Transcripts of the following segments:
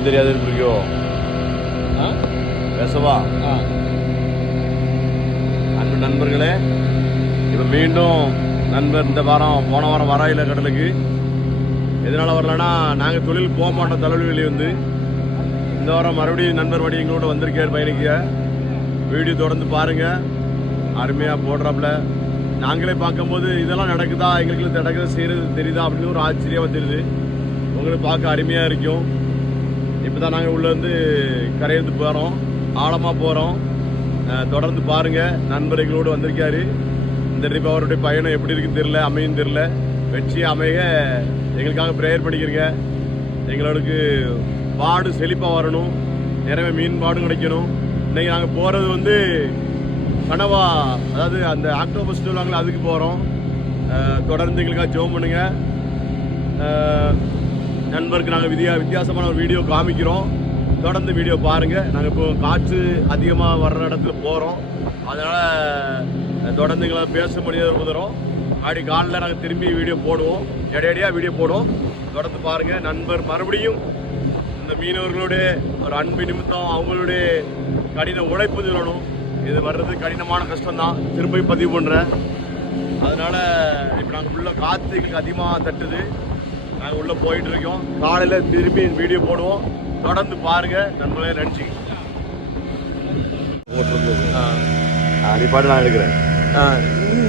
பேச்சு தெரியாது இருக்கியோ ஆ? பேசவா? அன்பு நண்பர்களே இப்போ மீண்டும் நண்பர் இந்த வாரம் போன வாரம் வராயில கடலுக்கு. எதனால வரலன்னா நாங்கள் தொழில் போக மாட்டோம் தலைவலி வந்து இந்த வாரம் மறுபடியும் நண்பர் மறுபடியும் எங்களோட வந்திருக்கார் பயணிக்க. வீடியோ தொடர்ந்து பாருங்க. அருமையாக போடுறாப்புல. நாங்களே பார்க்கும்போது இதெல்லாம் நடக்குதா எங்களுக்கு நடக்குது செய்கிறது தெரியுதா அப்படின்னு ஒரு ஆச்சரியம் வந்துடுது உங்களுக்கு பார்க்க அருமையாக இருக்கும். இப்போ தான் நாங்கள் உள்ளே வந்து கரையிருந்து போகிறோம் ஆழமாக போகிறோம் தொடர்ந்து பாருங்கள் நண்பர் எங்களோடு வந்திருக்காரு. இந்த ட்ரிப் அவருடைய பயணம் எப்படி இருக்குன்னு தெரில அமையும் தெரில வெற்றி அமைய எங்களுக்காக ப்ரேயர் பண்ணிக்கிறீங்க. எங்களுக்கு பாடு செழிப்பாக வரணும். நிறைய மீன் பாடும் கிடைக்கணும். இன்றைக்கி நாங்கள் போகிறது வந்து கனவா அதாவது அந்த ஆக்டோபஸ் சொல்லுவாங்களே அதுக்கு போகிறோம் தொடர்ந்து எங்களுக்காக ஜோம் பண்ணுங்க. நண்பருக்கு நாங்கள் வித்தியா வித்தியாசமான ஒரு வீடியோ காமிக்கிறோம். தொடர்ந்து வீடியோ பாருங்கள் நாங்கள் இப்போ காற்று அதிகமாக வர்ற இடத்துல போகிறோம் அதனால் தொடர்ந்து எங்களால் பேச முடியாத உதறோம் அப்படி காலில் நாங்கள் திரும்பி வீடியோ போடுவோம். இடையடியாக வீடியோ போடுவோம். தொடர்ந்து பாருங்கள் நண்பர் மறுபடியும் இந்த மீனவர்களுடைய ஒரு அன்பு நிமித்தம் அவங்களுடைய கடின உழைப்பு சொல்லணும் இது வர்றது கடினமான கஷ்டம்தான். திரும்பி பதிவு பண்ணுறேன் அதனால் இப்போ நாங்கள் உள்ள காற்று எங்களுக்கு அதிகமாக தட்டுது. நாங்கள் உள்ளே போயிட்டு இருக்கோம் காலையில் திரும்பி வீடியோ போடுவோம். தொடர்ந்து பாருங்க. நண்பர்களே நன்றி பாட்டு நான் எடுக்கிறேன்.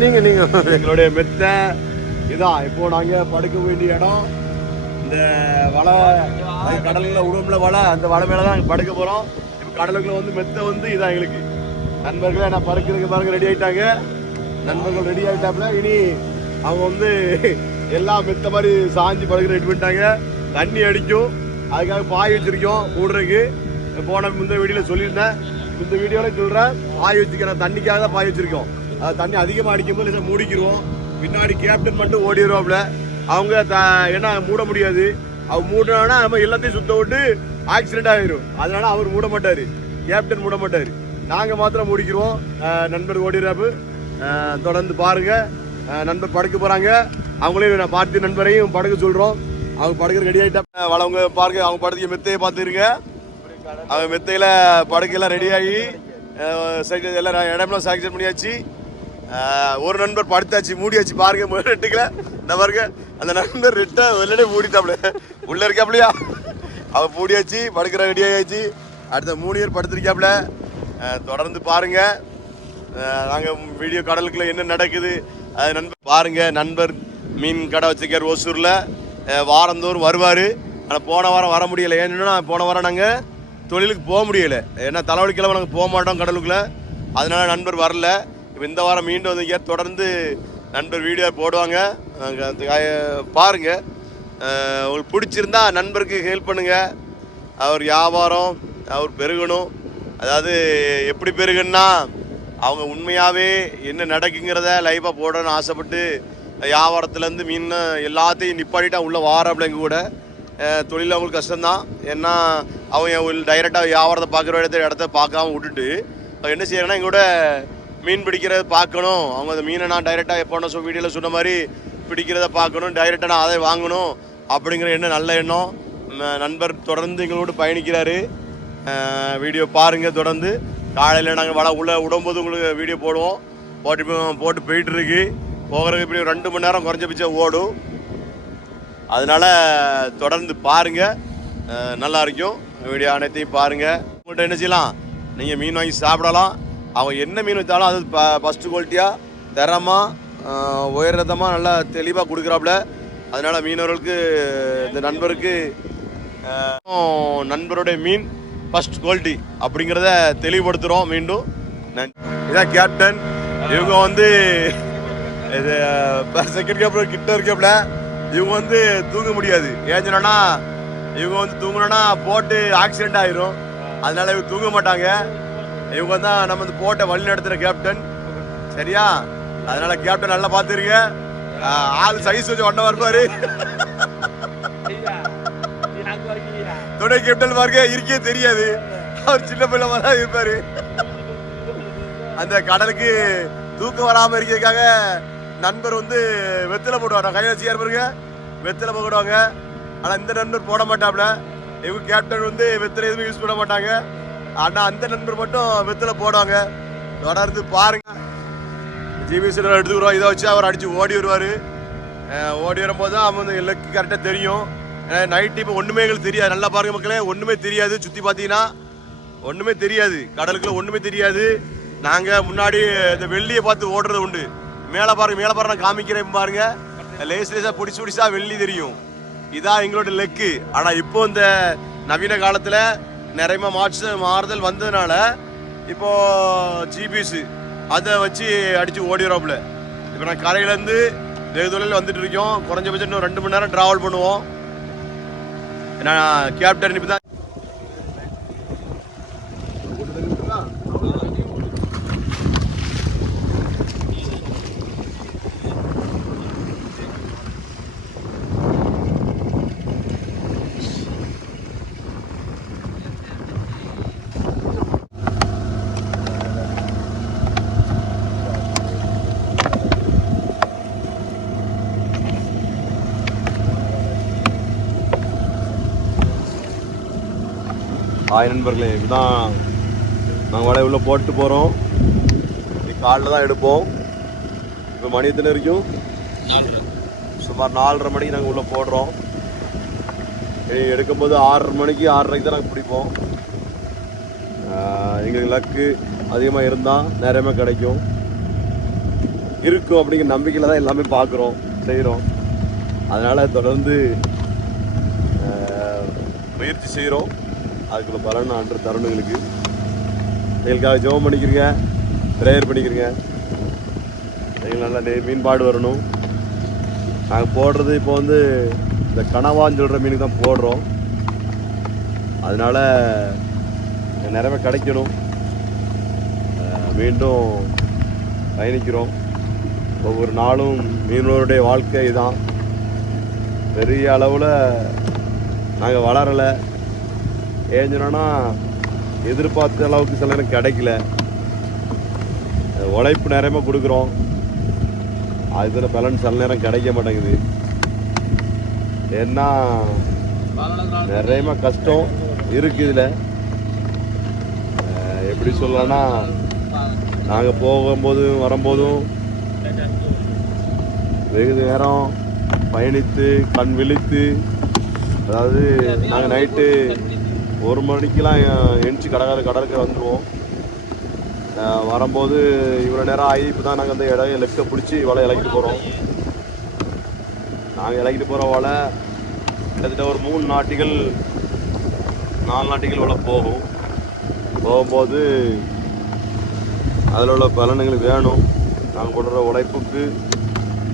நீங்கள் நீங்கள் எங்களுடைய மெத்த இதான் இப்போ நாங்கள் படுக்க வேண்டிய இடம் இந்த வலை கடல்ல உடம்புல வலை அந்த வலை மேலே தான் நாங்கள் படுக்க போகிறோம் இப்போ கடலுக்குள்ள வந்து மெத்த வந்து இதான் எங்களுக்கு. நண்பர்களே நான் படுக்கிறதுக்கு பாருங்க ரெடி ஆயிட்டாங்க. நண்பர்கள் ரெடி ஆயிட்டாப்புல. இனி அவங்க வந்து எல்லாம் மெத்த மாதிரி சாஞ்சி பழகிற ரெடி பண்ணிட்டாங்க. தண்ணி அடிக்கும். அதுக்காக பாய் வச்சிருக்கோம் கூடுறதுக்கு. போன முந்த வீடியோவில் சொல்லியிருந்தேன். இந்த வீடியோவில் சொல்கிறேன் பாய் வச்சுக்கிறேன் தண்ணிக்காக தான் பாய் வச்சிருக்கோம். அது தண்ணி அதிகமாக அடிக்கும்போது இல்லை மூடிக்கிருவோம். பின்னாடி கேப்டன் மட்டும் ஓடிடுவோம்ல அவங்க த ஏன்னா மூட முடியாது. அவர் மூடினா நம்ம எல்லாத்தையும் சுத்த விட்டு ஆக்சிடென்ட் ஆகிரும் அதனால அவர் மூட மாட்டார். கேப்டன் மூட மாட்டார். நாங்கள் மாத்திரம் மூடிக்கிறோம் நண்பர் ஓடிறாப்பு தொடர்ந்து பாருங்கள் நண்பர் படுக்க போகிறாங்க அவங்களையும் நான் பார்த்து நண்பரையும் படுக்க சொல்றோம். அவங்க படுக்கிற ரெடி ஆகிட்டா வளவங்க பாருங்க அவங்க படத்துக்கு மெத்தையை பார்த்துருங்க. அவங்க மெத்தையில படுக்கையெல்லாம் ரெடி ஆகி எல்லாம் இடம்லாம் சாங்ஷன் பண்ணியாச்சு. ஒரு நண்பர் படுத்தாச்சு மூடியாச்சு பாருங்க ரெட்டுக்கல இந்த பாருங்க அந்த நண்பர் ரெட்டை வெளியே மூடிட்டாப்ல. உள்ள இருக்காப்லையா? அவன் மூடியாச்சு படுக்கிற ரெடி ஆகியாச்சு அடுத்த மூணு பேர் படுத்திருக்காப்ல. தொடர்ந்து பாருங்க. நாங்கள் வீடியோ கடலுக்குள்ள என்ன நடக்குது அது நண்பர் பாருங்க நண்பர் மீன் கடை வச்சுருக்கார் ஓசூரில். வாரந்தோறும் வருவார். ஆனால் போன வாரம் வர முடியலை. ஏன்னா போன வாரம் நாங்கள் தொழிலுக்கு போக முடியலை. ஏன்னா தலைவலிக்கிழமை நாங்கள் போக மாட்டோம் கடலுக்குள்ளே. அதனால் நண்பர் வரல. இப்போ இந்த வாரம் மீண்டும் வந்து தொடர்ந்து நண்பர் வீடியோ போடுவாங்க. பாருங்கள் உங்களுக்கு பிடிச்சிருந்தா நண்பருக்கு ஹெல்ப் பண்ணுங்கள் அவர் வியாபாரம் அவர் பெருகணும். அதாவது எப்படி பெருகுன்னா அவங்க உண்மையாகவே என்ன நடக்குங்கிறத லைவாக போடணும்னு ஆசைப்பட்டு வியாபாரத்துலேருந்து மீன் எல்லாத்தையும் நிப்பாட்டிட்டு உள்ள வாரப்பில் எங்கள் கூட. தொழில் அவங்களுக்கு கஷ்டம்தான். ஏன்னா அவங்க டைரெக்டாக வியாபாரத்தை பார்க்குற இடத்த இடத்த பார்க்காம விட்டுட்டு என்ன செய்யறேன்னா எங்கூட மீன் பிடிக்கிறத பார்க்கணும். அவங்க அந்த மீனை நான் டைரெக்டாக எப்போ சொல் வீடியோவில் சொன்ன மாதிரி பிடிக்கிறத பார்க்கணும். டைரெக்டாக நான் அதை வாங்கணும் அப்படிங்கிற எண்ணம் நல்ல எண்ணம். நண்பர் தொடர்ந்து எங்களோடு பயணிக்கிறாரு. வீடியோ பாருங்க தொடர்ந்து. காலையில் நாங்கள் வள உள்ள விடும்போது உங்களுக்கு வீடியோ போடுவோம். போட்டு போட்டு போயிட்டுருக்கு. போகிறதுக்கு இப்படி ஒரு ரெண்டு மணி நேரம் குறைஞ்சபட்சம் ஓடும். அதனால தொடர்ந்து பாருங்கள் நல்லா இருக்கும். வீடியோ அனைத்தையும் பாருங்கள் உங்கள்கிட்ட என்ன செய்யலாம்? நீங்கள் மீன் வாங்கி சாப்பிடலாம். அவங்க என்ன மீன் வைத்தாலும் அது ஃபஸ்ட்டு குவாலிட்டியாக தரமாக உயர்ரதமாக நல்லா தெளிவாக கொடுக்குறாப்புல. அதனால மீனவர்களுக்கு இந்த நண்பருக்கு நண்பருடைய மீன் ஃபர்ஸ்ட் குவாலிட்டி அப்படிங்கிறத தெளிவுபடுத்துகிறோம் மீண்டும். இதான் கேப்டன் இவங்க வந்து இது செகண்ட் கேப்ல கிட்ட இருக்கப்பல இவங்க வந்து தூங்க முடியாது. ஏன் சொன்னா இவங்க வந்து தூங்கணும்னா போட்டு ஆக்சிடென்ட் ஆயிரும். அதனால இவங்க தூங்க மாட்டாங்க. இவங்க தான் நம்ம இந்த போட்டை வழி நடத்துற கேப்டன் சரியா? அதனால கேப்டன் நல்லா பார்த்துருங்க ஆள் சைஸ் வச்சு ஒன்ன வருவாரு துணை கேப்டன் பாருங்க இருக்கே தெரியாது. அவர் சின்ன பிள்ளை மாதிரி தான் இருப்பாரு. அந்த கடலுக்கு தூக்கம் வராம இருக்கிறதுக்காக நண்பர் வந்து வெத்தில போடுவாங்க கையில் வச்சு பாருங்க? வெத்தில போடுவாங்க. ஆனால் இந்த நண்பர் போட மாட்டாப்ல. இவங்க கேப்டன் வந்து வெத்தில எதுவுமே யூஸ் பண்ண மாட்டாங்க. ஆனால் அந்த நண்பர் மட்டும் வெத்தில போடுவாங்க. தொடர்ந்து பாருங்க. ஜிபிஎஸ் எடுத்துக்கிறோம் இதை வச்சு அவர் அடிச்சு ஓடி வருவார். ஓடி வரும்போது தான் அவன் வந்து லெக்கு கரெக்டாக தெரியும். நைட் இப்போ ஒன்றுமே எங்களுக்கு தெரியாது. நல்லா பாருங்க மக்களே ஒன்றுமே தெரியாது. சுற்றி பார்த்தீங்கன்னா ஒன்றுமே தெரியாது. கடலுக்குள்ள ஒன்றுமே தெரியாது. நாங்கள் முன்னாடி இந்த வெள்ளியை பார்த்து ஓடுறது உண்டு. மேலே பாருங்க மேலே பாருங்க நான் காமிக்கிறேன் பாருங்க. லேஸ் லேசாக பிடிச்சி பிடிச்சா வெள்ளி தெரியும். இதான் எங்களோட லெக்கு. ஆனால் இப்போ இந்த நவீன காலத்தில் நிறைய மாற்று மாறுதல் வந்ததுனால இப்போ ஜிபிஎஸ் அதை வச்சு அடித்து ஓடிடுறோம்ல இப்போ நான் கரையிலேருந்து வெகு தொழில் வந்துட்டு இருக்கோம். குறைஞ்சபட்சம் இன்னும் ரெண்டு மணி நேரம் ட்ராவல் பண்ணுவோம். நான் கேப்டன் இப்போ தான் ஹாய் நண்பர்களே இதுதான் நாங்கள் வலைய உள்ள போட்டு போகிறோம் காலைல தான் எடுப்போம். இப்போ மணி எத்தனை வரைக்கும்? சுமார் நாலரை மணிக்கு நாங்கள் உள்ளே போடுறோம். எடுக்கும்போது ஆறரை மணிக்கு ஆறரைக்கு தான் நாங்கள் பிடிப்போம் எங்களுக்கு லக்கு அதிகமாக இருந்தால் நேரமே கிடைக்கும். இருக்கும் அப்படிங்கிற நம்பிக்கையில் தான் எல்லாமே பார்க்குறோம் செய்கிறோம் அதனால் தொடர்ந்து முயற்சி செய்கிறோம் அதுக்குள்ள பலன் அன்று தருணங்களுக்கு எங்களுக்காக ஜெபம் பண்ணிக்கிறீங்க ப்ரேயர் பண்ணிக்கிறீங்க எங்களுக்கு நல்லா நெய் மீன்பாடு வரணும். நாங்கள் போடுறது இப்போ வந்து இந்த கனவான்னு சொல்கிற மீனுக்கு தான் போடுறோம். அதனால் நிறைய கிடைக்கணும். மீண்டும் பயணிக்கிறோம். ஒவ்வொரு நாளும் மீனவருடைய வாழ்க்கை தான் பெரிய அளவில் நாங்கள் வளரலை. ஏன்னு சொன்னோன்னா எதிர்பார்த்த அளவுக்கு சில நேரம் கிடைக்கல. உழைப்பு நேரமாக கொடுக்குறோம். அதில் பலன் சில நேரம் கிடைக்க மாட்டேங்குது. ஏன்னா நிறையமா கஷ்டம் இருக்கு இதில். எப்படி சொல்லலாம்னா நாங்கள் போகும்போதும் வரும்போதும் வெகு நேரம் பயணித்து கண் விழித்து அதாவது நாங்கள் நைட்டு ஒரு மணிக்கெலாம் எந்திச்சு கடற்கரை கடற்கரை வந்துடுவோம் வரும்போது இவ்வளோ நேரம் ஆகி இப்போ தான் நாங்கள் அந்த இடம் லெஃப்ட்டை பிடிச்சி வலை இலக்கிட்டு போகிறோம் நாங்கள் இலக்கிட்டு போகிற வலை கிட்டத்தட்ட ஒரு மூணு நாட்டிகள் நாலு நாட்டிகள் வலை போகும். போகும்போது அதில் உள்ள பலன் எங்களுக்கு வேணும். நாங்கள் போடுற உழைப்புக்கு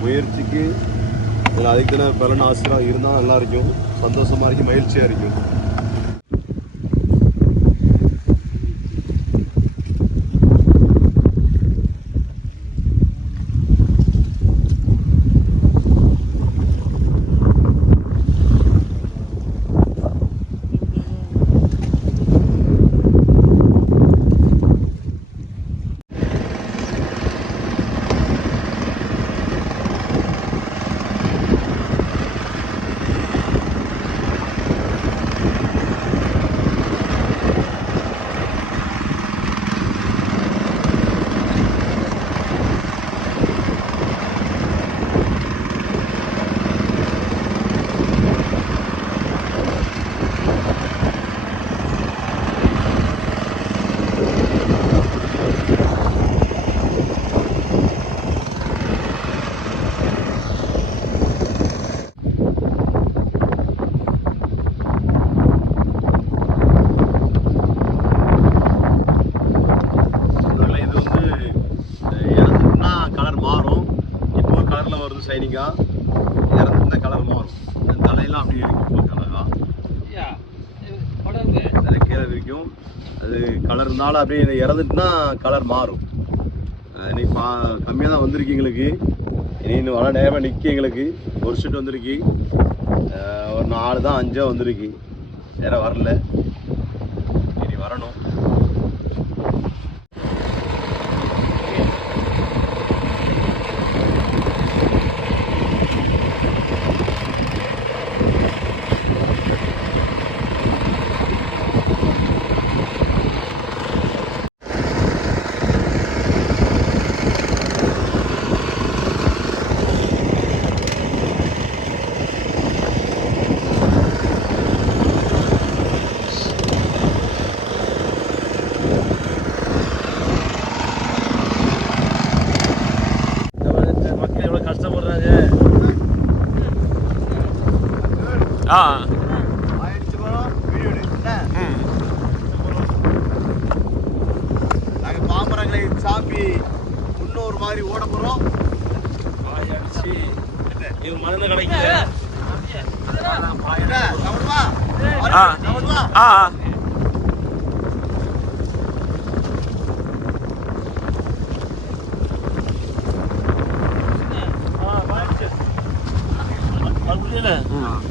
முயற்சிக்கு எங்களுக்கு அதுக்குன்னு பலன் ஆசிரியராக இருந்தால் நல்லா இருக்கும். சந்தோஷமாக இருக்கும் மகிழ்ச்சியாக இருக்கும் அதனால இது வந்து அஹ், இறந்துட்டுனா கலர் மாறும் இப்போ ஒரு கலரில் வருது ஷைனிங்காக இறந்துட்டுனா கலர் மாறும் இந்த தலையெல்லாம் அப்படி இருக்கும் கலராக அது தெரியும் அது கலர் இருந்தாலும் அப்படியே இறந்துட்டுனா கலர் மாறும். இனி பா கம்மியாக தான் வந்திருக்கு எங்களுக்கு. இனி இன்னும் வள நேரமாக நிற்கி எங்களுக்கு. ஒரு ஷீட் வந்திருக்கு. ஒரு நாலு தான் அஞ்சோ வந்திருக்கு. வேறு வரல. இனி வரணும். ஆ ஆயிடுச்சு போகிறோம் ம் நாங்க பாமரங்களை சாப்பி முன்னோர் மாதிரி ஓட போறோம் இது மருந்து கிடைக்கல ஆ கவனமா? ஆ. கவனமா? ஆ ம்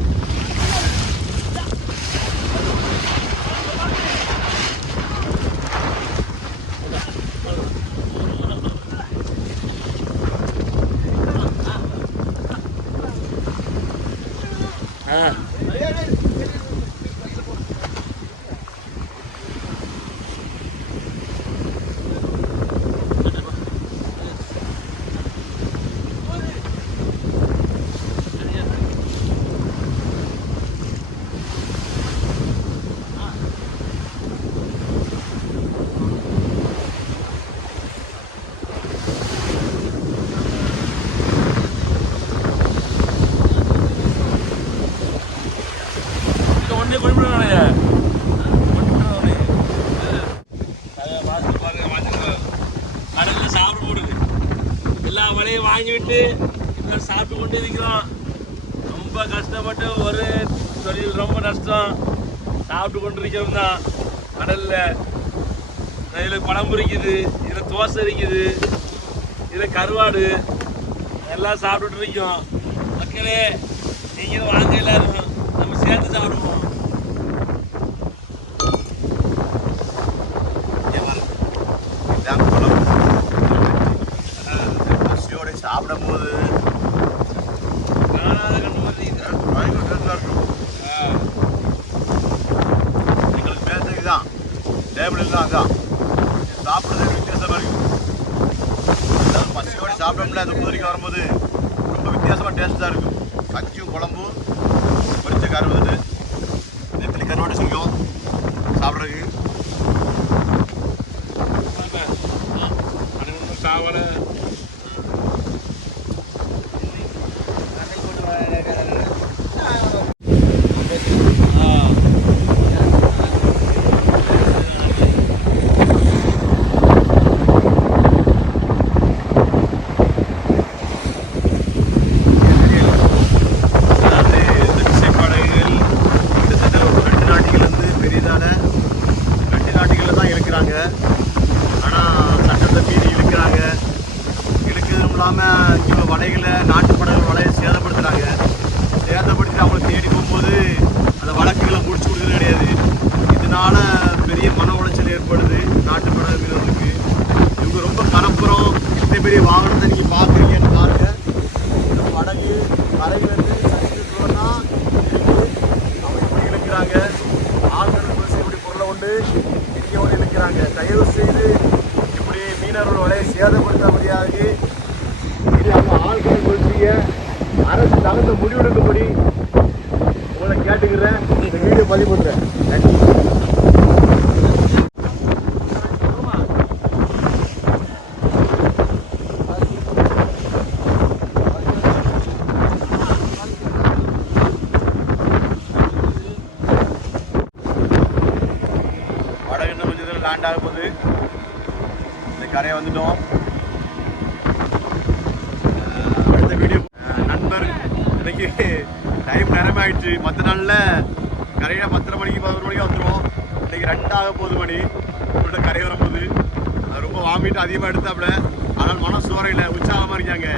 ஒன்னே கொண்டு கடல்ல சாப்பிட போடுது எல்லா மழையும் வாங்கிவிட்டு இப்போ சாப்பிட்டு கொண்டு இருக்கிறோம் ரொம்ப கஷ்டப்பட்டு ஒரு தொழில் ரொம்ப நஷ்டம். சாப்பிட்டு கொண்டு இருக்கிறோம் தான் கடலில். இதில் குழம்பு இருக்குது இதில் தோசை இருக்குது இதில் கருவாடு. எல்லாம் சாப்பிட்டுட்டு இருக்கோம். மக்களே நீங்களும் வாங்க எல்லாரும் நம்ம சேர்ந்து சாப்பிடுவோம் இதான் குழம்பு. பசியோட சாப்பிடும்போது காணாத கண்ணு மாதிரி இது. பயங்கர டேஸ்டா இருக்கும். எங்களுக்கு பேசுறதுக்கு தான் டேபிள் எல்லாம் அதான் சாப்பிடுறது வித்தியாசமாக இருக்கும் அதாவது பசியோட சாப்பிடோம்ல அந்த குதிரைக்கு வரும்போது ரொம்ப வித்தியாசமா டேஸ்டா இருக்கும் கஞ்சியும் குழம்பும் பொரிச்ச கருவாடு நெத்திலி கருவாடு செய்யும் சாப்பிட்றதுக்கு பன்னெண்டு காவலை அதாவது இந்த விசைப்படகுகள் கிட்டத்தட்ட ஒரு ரெண்டு நாட்டிலிருந்து பெரியதான ரெண்டு நாட்டுகளில் தான் இருக்கிறாங்க ஆனால் சட்டத்தை மீறி இழுக்கிறாங்க. இழுக்கிறதும் இல்லாமல் இங்கே வலைகளை நாட்டு படகுகள் வலையை சேதப்படுத்துகிறாங்க சேதப்படுத்தி அவங்களை தேடி போகும்போது அந்த வழக்குகளை முடிச்சு கொடுக்குறது கிடையாது. இதனால் பெரிய மன உளைச்சல் ஏற்படுது நாட்டு படகு மீனவர்களுக்கு இவங்க ரொம்ப கலப்புறம் இத்தனை பெரிய வாகனத்தை நீங்கள் பார்க்குறீங்கன்னு பாருங்க. இந்த படகு கரையிலேருந்து சற்று தான் அவங்க இப்படி இழுக்கிறாங்க. பொருளை கொண்டு இங்கே கொண்டு தயவு செய்து இப்படி மீனவர்களை சேதப்படுத்த முடியாது. இது அவங்க ஆழ்கடல் பற்றிய அரசு தகுந்த முடிவெடுக்கும்படி உங்களை கேட்டுக்கிறேன். இந்த வீடியோ பதிவு பண்ணுறேன் நன்றி படகு லேண்ட் ஆக போகுது இந்த கரையை வந்துட்டோம். அடுத்த வீடியோ நண்பர் இன்னைக்கு டைம் நேரம் ஆயிடுச்சு மற்ற நாளில் கரையில் பத்தரை மணிக்கு பதினொரு மணிக்கு வந்துடுவோம் இன்னைக்கு ரெண்டாக போகுது மணி. உங்கள்கிட்ட கரை வரும்போது. ரொம்ப வாமிட்டு அதிகமாக எடுத்தாப்புல. ஆனால் மனம் சோறையில் உற்சாகமாக இருக்காங்க.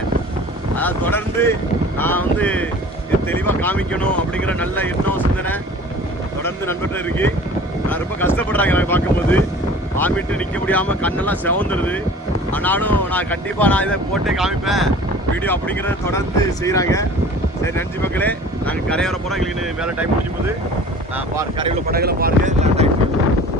அதாவது தொடர்ந்து நான் வந்து இது தெளிவாக காமிக்கணும் அப்படிங்கிற நல்ல எண்ணம் சிந்தனை தொடர்ந்து நண்பர்கிட்ட இருக்கு. நான் ரொம்ப கஷ்டப்படுறாங்க. காமிட்டு நிற்க முடியாமல் கண்ணெல்லாம் செவந்துடுது ஆனாலும் நான் கண்டிப்பாக நான் இதை போட்டே காமிப்பேன். வீடியோ அப்படிங்கிறத தொடர்ந்து செய்கிறாங்க சரி நன்றி மக்களே. நாங்கள் கரையோர போகிறோம் எங்களுக்கு வேலை டைம் முடியும் போது நான் பாரு கரையோட படகுல பாருங்கள் டைம் ஆகிட்டு